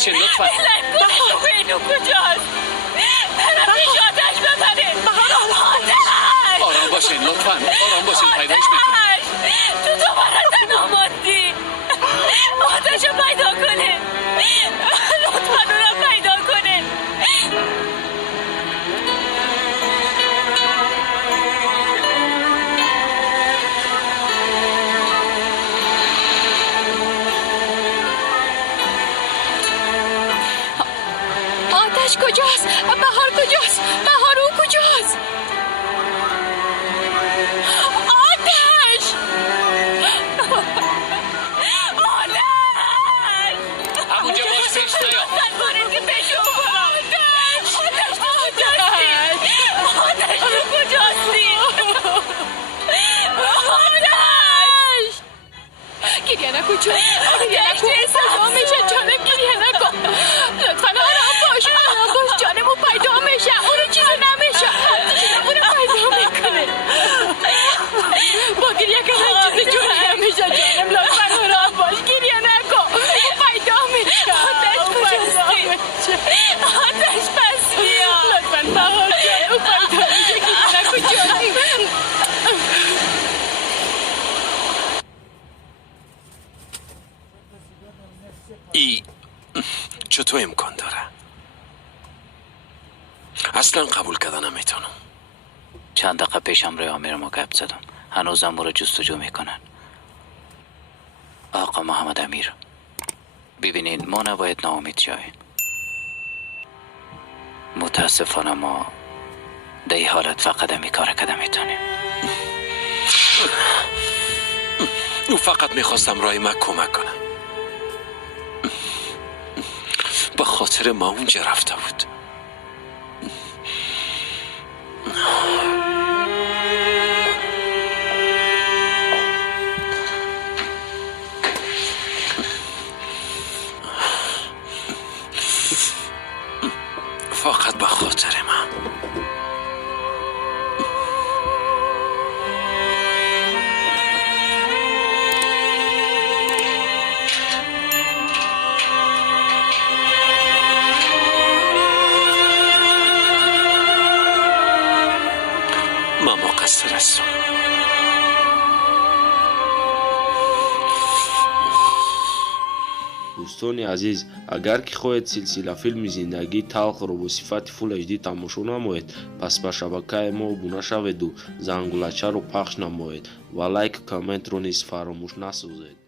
باشین لطفا. اینو کجاست؟ برم پیش آتش ببره. آتش! آرام باشین لطفا. آرام باشین پیداش میکنم. تو دوباره تنها ماندی. آتشو پیدا کنه. لطفا اونم پیدا کنه. آتش کجاست؟ بهار کجاست؟ بهار او کجاست؟ آتش! آتش! همونجا باش پیش نیا. برید که پیش او برم. آتش! آتش تو کجاستی؟ آتش تو کجاستی؟ آتش! گریه نکن چون گریه نکن صدا میشه جانم گریه نکن لطفا آرام باش جانمو پیدا میشه اونو چیزی نمیشه اونو پیدا میکنه با گریه کردن چیزی جون نمیشه جانم لطفا آرام باش گریه نکن پیدا میشه آتش کجاستی آتش پس بیا لطفا بهار جان او پیدا میشه گریه نکن جانم ای چطور امکان داره؟ اصلا قبول کردن نمیتونم. چند دقیقه پیشم روی آمیر ما گپ زدم هنوزم او رو جستجو میکنن. آقا محمد امیر ببینین ما نباید ناامید شویم. متاسفانه ما در این حالت فقط همی کار کده میتونیم. او فقط میخواستم رای من کمک کنم. به خاطر ما اونجا رفته بود. فقط به خاطر من. من مقصر هستم. دوستانی عزیز اگر که خواهید سلسله فیلم زندگی تلخ رو با صفت فول اچ دی تماشا نمایید پس به شبکه ما ابونه شوید و زنگولچه رو پخش نمایید و لایک کامنت رو نیز فراموش نسازید.